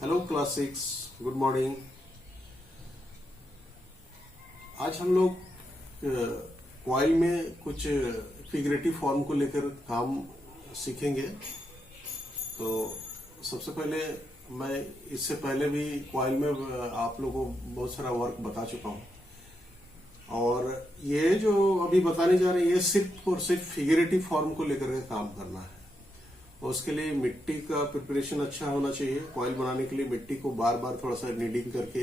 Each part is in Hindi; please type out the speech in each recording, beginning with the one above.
Hello class 6, good morning. आज हम लोग कॉइल में कुछ फिगरेटिव फॉर्म को लेकर काम सीखेंगे। तो सबसे पहले मैं इससे पहले भी कॉइल में आप लोगों को बहुत सारा वर्क बता चुका हूं, और ये जो अभी बताने जा रहे हैं ये सिर्फ और सिर्फ फिगरेटिव फॉर्म को लेकर के काम करना है। और उसके लिए मिट्टी का प्रिपरेशन अच्छा होना चाहिए। कॉइल बनाने के लिए मिट्टी को बार बार थोड़ा सा नीडिंग करके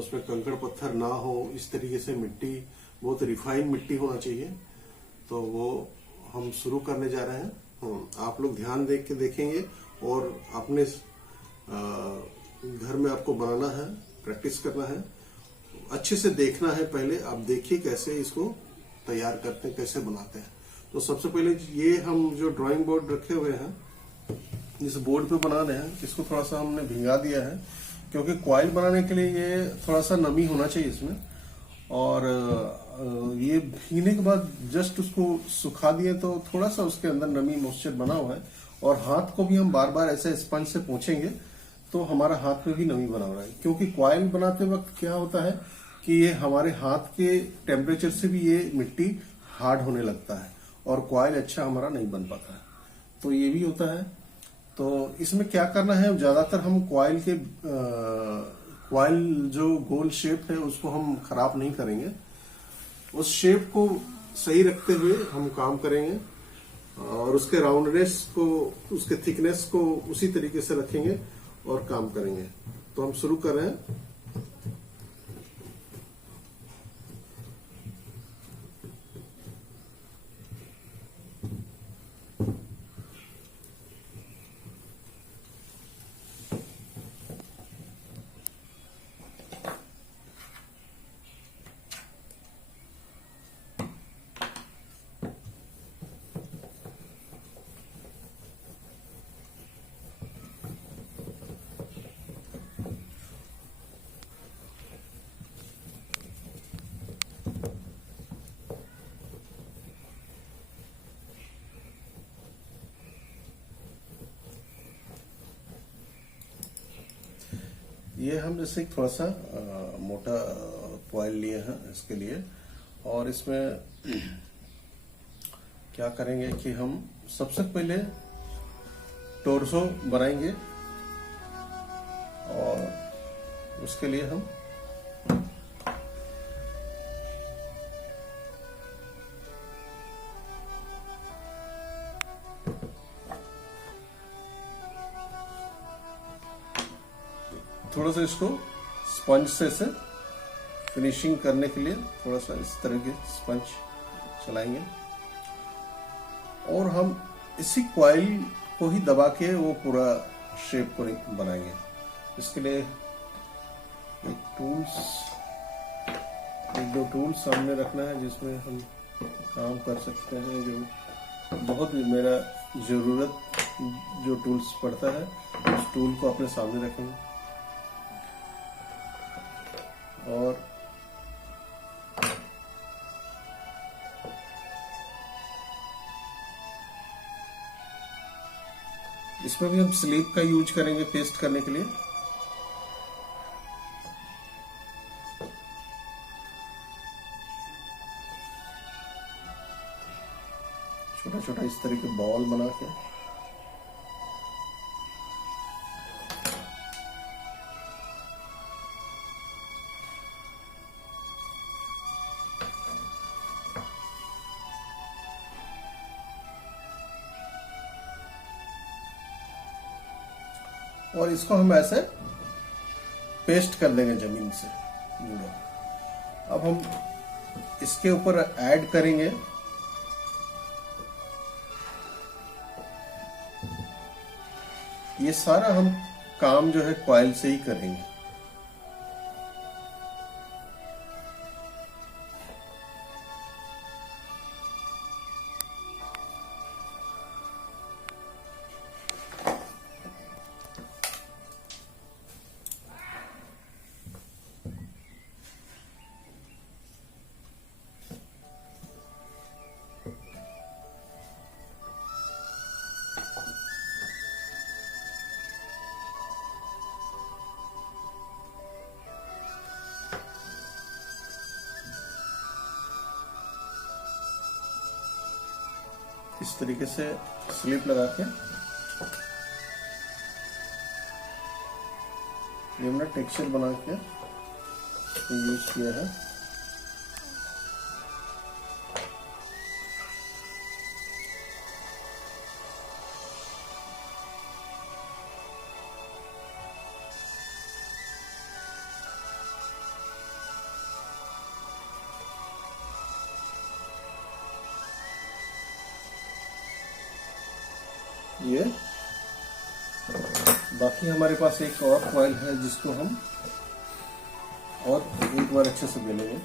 उसमें कंकड़ पत्थर ना हो, इस तरीके से मिट्टी बहुत रिफाइन मिट्टी होना चाहिए। तो वो हम शुरू करने जा रहे हैं। आप लोग ध्यान देख के देखेंगे और अपने घर में आपको बनाना है, प्रैक्टिस करना है, अच्छे से देखना है। पहले आप देखिए कैसे इसको तैयार करते हैं, कैसे बनाते हैं। तो सबसे पहले ये हम जो ड्राइंग बोर्ड रखे हुए हैं, इस बोर्ड पे बना रहे हैं, इसको थोड़ा सा हमने भिंगा दिया है क्योंकि कॉइल बनाने के लिए ये थोड़ा सा नमी होना चाहिए इसमें। और ये भीगने के बाद जस्ट उसको सुखा दिए तो थोड़ा सा उसके अंदर नमी मॉइस्चर बना हुआ है। और हाथ को भी हम बार बार ऐसे स्पंज से पोंछेंगे तो हमारा हाथ में भी नमी बना हुआ है, क्योंकि कॉइल बनाते वक्त क्या होता है कि ये हमारे हाथ के टेम्परेचर से भी ये मिट्टी हार्ड होने लगता है और कॉइल अच्छा हमारा नहीं बन पाता है। तो ये भी होता है। तो इसमें क्या करना है, ज्यादातर हम कॉइल जो गोल शेप है उसको हम खराब नहीं करेंगे। उस शेप को सही रखते हुए हम काम करेंगे और उसके राउंडनेस को, उसके थिकनेस को उसी तरीके से रखेंगे और काम करेंगे। तो हम शुरू कर रहे हैं। ये हम जैसे थोड़ा सा मोटा कॉइल लिए हैं इसके लिए। और इसमें क्या करेंगे कि हम सबसे पहले टोर्सो बनाएंगे और उसके लिए हम थोड़ा सा इसको स्पंज से फिनिशिंग करने के लिए थोड़ा सा इस तरह के स्पंज चलाएंगे और हम इसी कॉइल को ही दबा के वो पूरा शेप को बनाएंगे। इसके लिए एक दो टूल्स सामने रखना है जिसमें हम काम कर सकते हैं। जो बहुत मेरा जरूरत जो टूल्स पड़ता है उस टूल को अपने सामने रखेंगे और इसमें भी हम स्लीप का यूज करेंगे पेस्ट करने के लिए। छोटा छोटा इस तरह के बॉल बना के और इसको हम ऐसे पेस्ट कर देंगे जमीन से जुड़े। अब हम इसके ऊपर ऐड करेंगे ये सारा हम काम जो है कॉइल से ही करेंगे। इस तरीके से स्लिप लगा के ये हमने टेक्सचर बना के यूज किया है। ये बाकी हमारे पास एक और कॉइल है जिसको हम और एक बार अच्छे से बेलेंगे।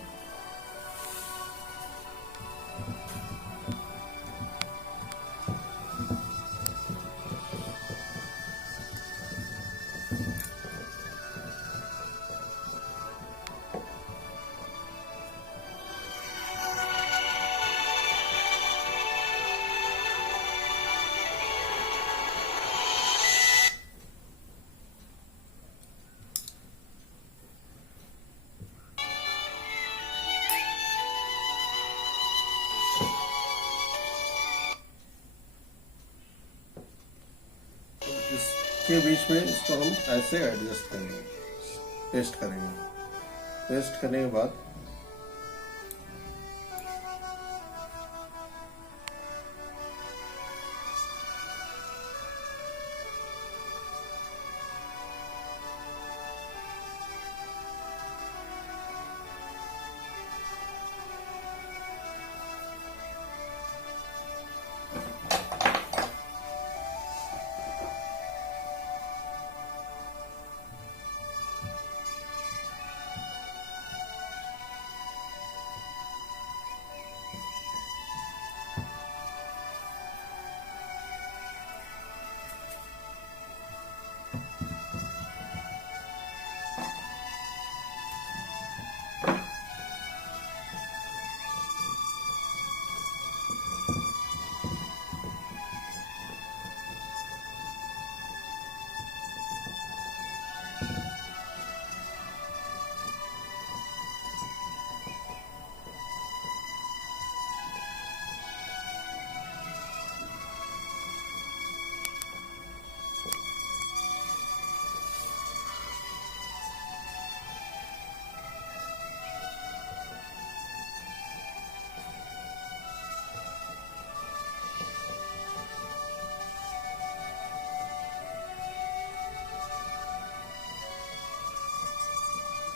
इसके बीच में इसको हम ऐसे एडजस्ट करेंगे, पेस्ट करेंगे। पेस्ट करने के बाद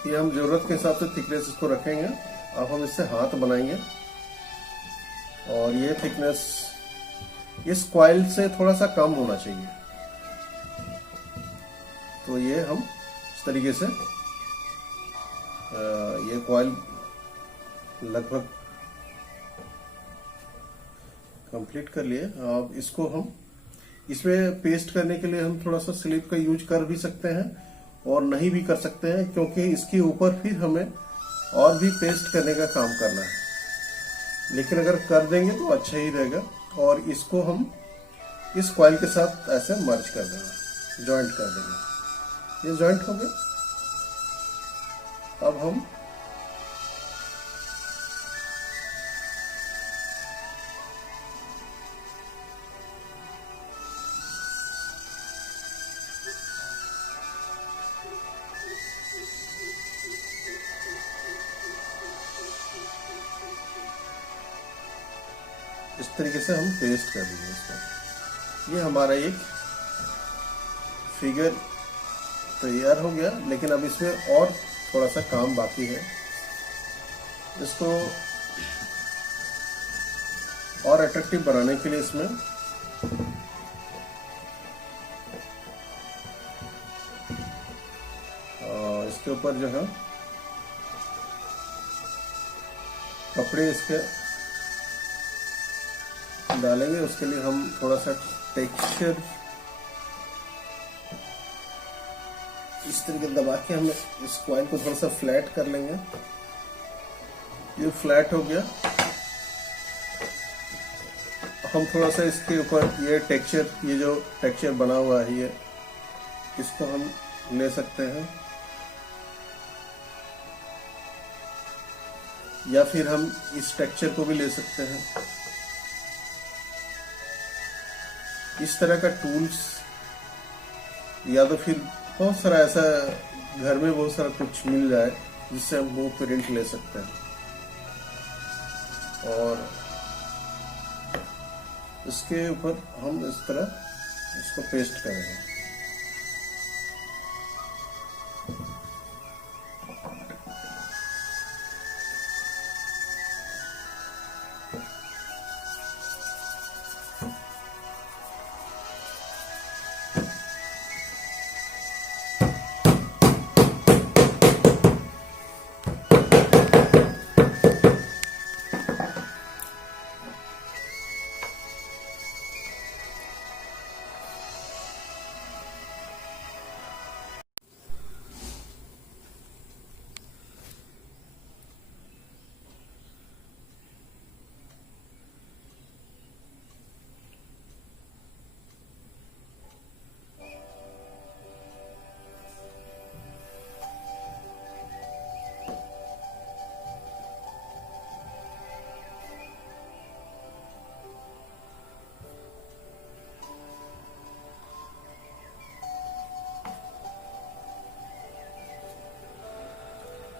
ये हम जरूरत के हिसाब से थिकनेस इसको रखेंगे। अब हम इससे हाथ बनाएंगे और ये थिकनेस इस कॉइल से थोड़ा सा कम होना चाहिए। तो ये हम इस तरीके से ये कॉइल लगभग कंप्लीट कर लिए। अब इसको हम इसमें पेस्ट करने के लिए हम थोड़ा सा स्लिप का यूज कर भी सकते हैं और नहीं भी कर सकते हैं, क्योंकि इसके ऊपर फिर हमें और भी पेस्ट करने का काम करना है। लेकिन अगर कर देंगे तो अच्छा ही रहेगा। और इसको हम इस कॉइल के साथ ऐसे मर्ज कर देंगे, जॉइंट कर देंगे। ये जॉइंट हो गया। अब हम इस तरीके से हम पेस्ट कर देंगे इसको। ये हमारा एक फिगर तैयार हो गया। लेकिन अब इसमें और थोड़ा सा काम बाकी है। इसको और अट्रैक्टिव बनाने के लिए इसमें इसके ऊपर जो है कपड़े इसके डालेंगे। उसके लिए हम थोड़ा सा टेक्सचर इस तरीके दबा के हम इस कॉइल को थोड़ा सा फ्लैट कर लेंगे। ये फ्लैट हो गया। हम थोड़ा सा इसके ऊपर ये जो टेक्सचर बना हुआ है ये इसको हम ले सकते हैं, या फिर हम इस टेक्सचर को भी ले सकते हैं। इस तरह का टूल्स या तो फिर बहुत सारा ऐसा घर में बहुत सारा कुछ मिल जाए जिससे हम वो प्रिंट ले सकते हैं। और इसके ऊपर हम इस तरह इसको पेस्ट करेंगे।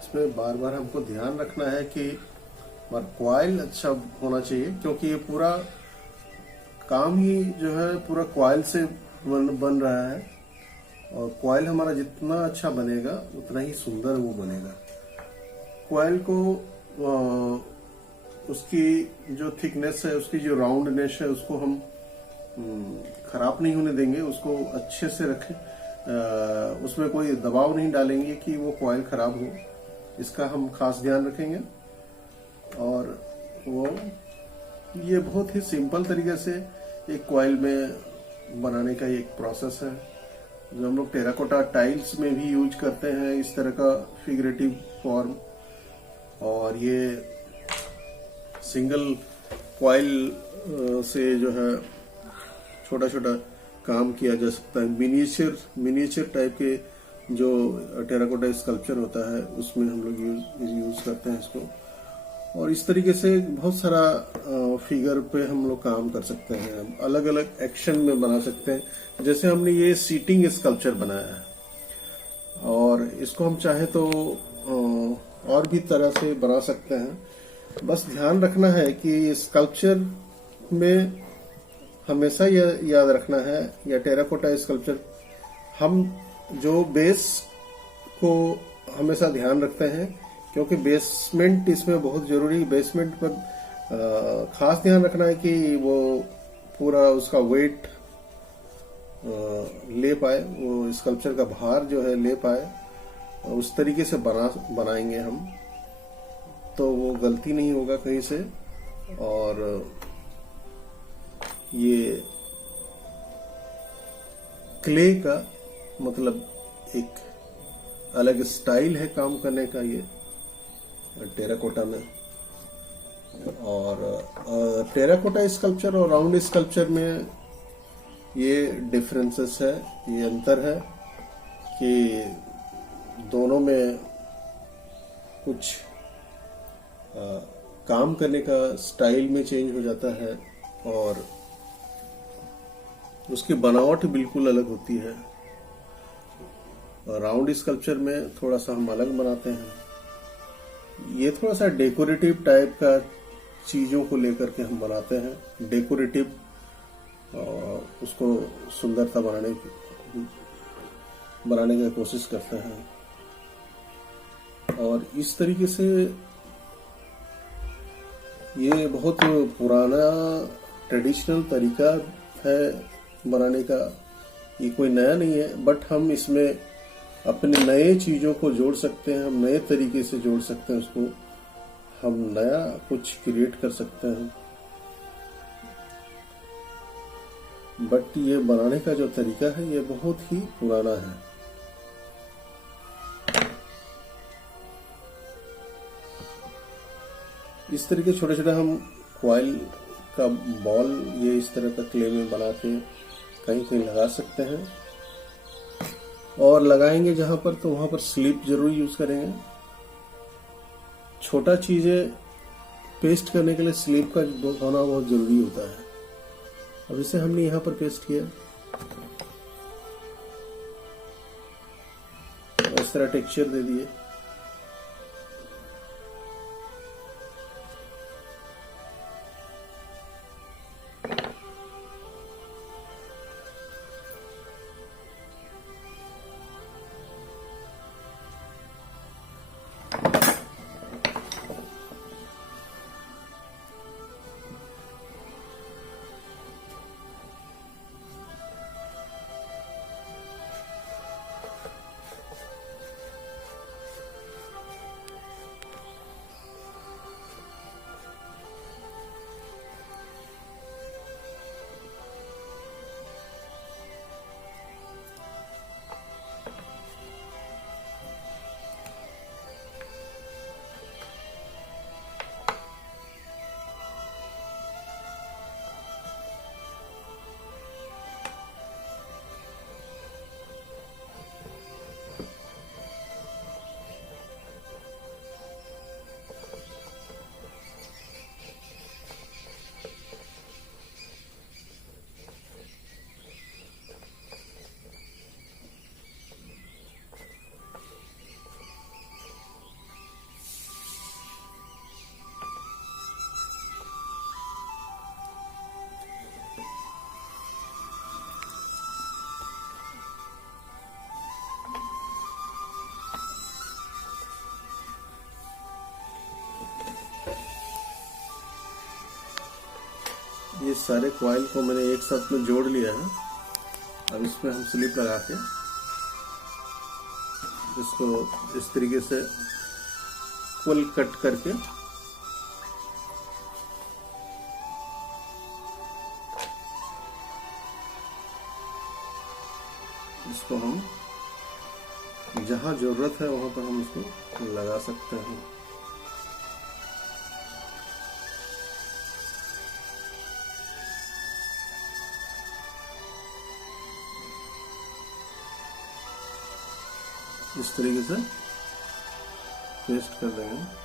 इसमें बार बार हमको ध्यान रखना है कि हमारा कॉइल अच्छा होना चाहिए, क्योंकि ये पूरा काम ही जो है पूरा कॉइल से बन रहा है। और कॉइल हमारा जितना अच्छा बनेगा उतना ही सुंदर वो बनेगा। कॉइल को उसकी जो थिकनेस है, उसकी जो राउंडनेस है, उसको हम खराब नहीं होने देंगे। उसको अच्छे से रखें, उसमें कोई दबाव नहीं डालेंगे कि वो कॉइल खराब हो। इसका हम खास ध्यान रखेंगे। और वो ये बहुत ही सिंपल तरीके से एक कॉइल में बनाने का एक प्रोसेस है, जो हम लोग टेराकोटा टाइल्स में भी यूज करते हैं, इस तरह का फिगरेटिव फॉर्म। और ये सिंगल कॉइल से जो है छोटा छोटा काम किया जा सकता है। मिनिएचर टाइप के जो टेराकोटा स्कल्पचर होता है उसमें हम लोग यूज करते हैं इसको। और इस तरीके से बहुत सारा फिगर पे हम लोग काम कर सकते हैं, अलग अलग एक्शन में बना सकते हैं। जैसे हमने ये सीटिंग स्कल्पचर बनाया है, और इसको हम चाहे तो और भी तरह से बना सकते हैं। बस ध्यान रखना है कि स्कल्पचर में हमेशा यह याद रखना है, या टेराकोटा स्कल्पचर हम जो बेस को हमेशा ध्यान रखते हैं, क्योंकि बेसमेंट इसमें बहुत जरूरी। बेसमेंट पर खास ध्यान रखना है कि वो पूरा उसका वेट ले पाए, वो स्कल्पचर का भार जो है ले पाए। उस तरीके से बनाएंगे हम, तो वो गलती नहीं होगा कहीं से। और ये क्ले का मतलब एक अलग स्टाइल है काम करने का ये टेराकोटा में। और टेराकोटा स्कल्पचर और राउंड स्कल्पचर में ये डिफरेंसेस है, ये अंतर है कि दोनों में कुछ काम करने का स्टाइल में चेंज हो जाता है, और उसकी बनावट बिल्कुल अलग होती है। राउंड स्कल्पचर में थोड़ा सा हम अलग बनाते हैं। ये थोड़ा सा डेकोरेटिव टाइप का चीजों को लेकर के हम बनाते हैं, डेकोरेटिव, उसको सुंदरता बनाने की कोशिश करते हैं। और इस तरीके से ये बहुत पुराना ट्रेडिशनल तरीका है बनाने का, ये कोई नया नहीं है। बट हम इसमें अपने नए चीजों को जोड़ सकते हैं, हम नए तरीके से जोड़ सकते हैं, उसको हम नया कुछ क्रिएट कर सकते हैं। बट ये बनाने का जो तरीका है ये बहुत ही पुराना है। इस तरीके छोटे छोटे हम कॉइल का बॉल ये इस तरह का क्ले में बना के कहीं कहीं लगा सकते हैं। और लगाएंगे जहां पर, तो वहां पर स्लिप जरूर यूज करेंगे। छोटा चीजें पेस्ट करने के लिए स्लिप का होना बहुत जरूरी होता है। अब इसे हमने यहाँ पर पेस्ट किया, इस तरह टेक्सचर दे दिए। ये सारे कॉइल को मैंने एक साथ में जोड़ लिया है। अब इसमें हम स्लिप लगा के इसको इस तरीके से फुल कट करके इसको हम जहां जरूरत है वहां पर हम इसको लगा सकते हैं। इस तरीके से पेस्ट कर देंगे।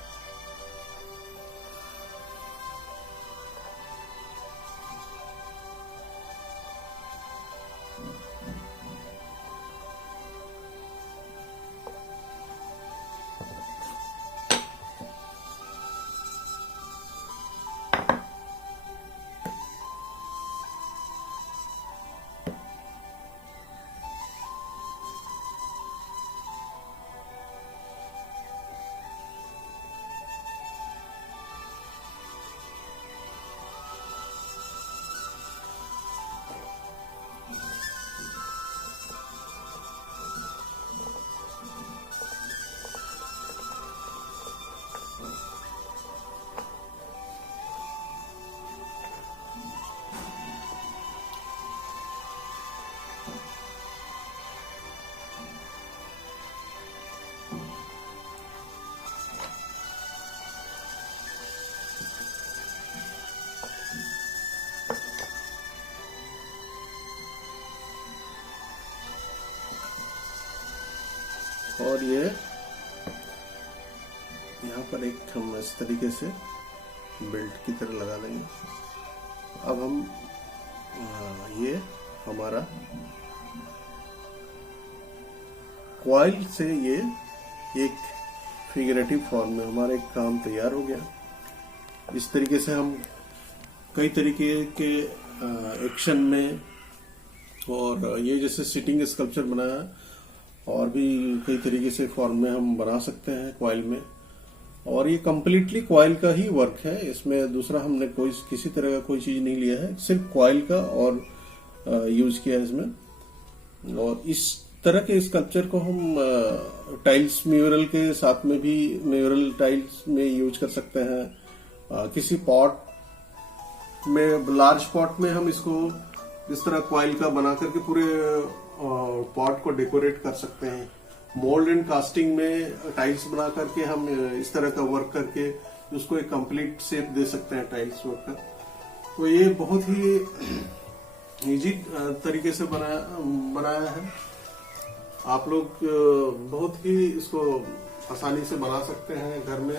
और ये यहाँ पर एक हम इस तरीके से बेल्ट की तरह लगा देंगे। अब हम ये हमारा कॉइल से ये एक फिगरेटिव फॉर्म में हमारा एक काम तैयार हो गया। इस तरीके से हम कई तरीके के एक्शन में, और ये जैसे सिटिंग स्कल्पचर बनाया, और भी कई तरीके से फॉर्म में हम बना सकते हैं कॉइल में। और ये कम्प्लीटली कॉइल का ही वर्क है, इसमें दूसरा हमने कोई किसी तरह का कोई चीज नहीं लिया है, सिर्फ कॉइल का और यूज किया है इसमें। और इस तरह के स्कल्पचर को हम टाइल्स म्यूरल के साथ में भी, म्यूरल टाइल्स में यूज कर सकते हैं। किसी पॉट में, लार्ज पॉट में हम इसको इस तरह कॉइल का बना करके पूरे पॉट को डेकोरेट कर सकते हैं। मोल्ड एंड कास्टिंग में टाइल्स बना करके हम इस तरह का वर्क करके उसको एक कंप्लीट शेप दे सकते हैं टाइल्स वर्क का। तो ये बहुत ही इजी तरीके से बनाया है। आप लोग बहुत ही इसको आसानी से बना सकते हैं घर में।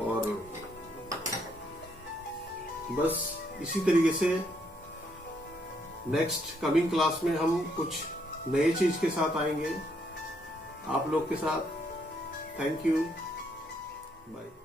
और बस इसी तरीके से नेक्स्ट कमिंग क्लास में हम कुछ नए चीज के साथ आएंगे आप लोग के साथ। Thank you, bye.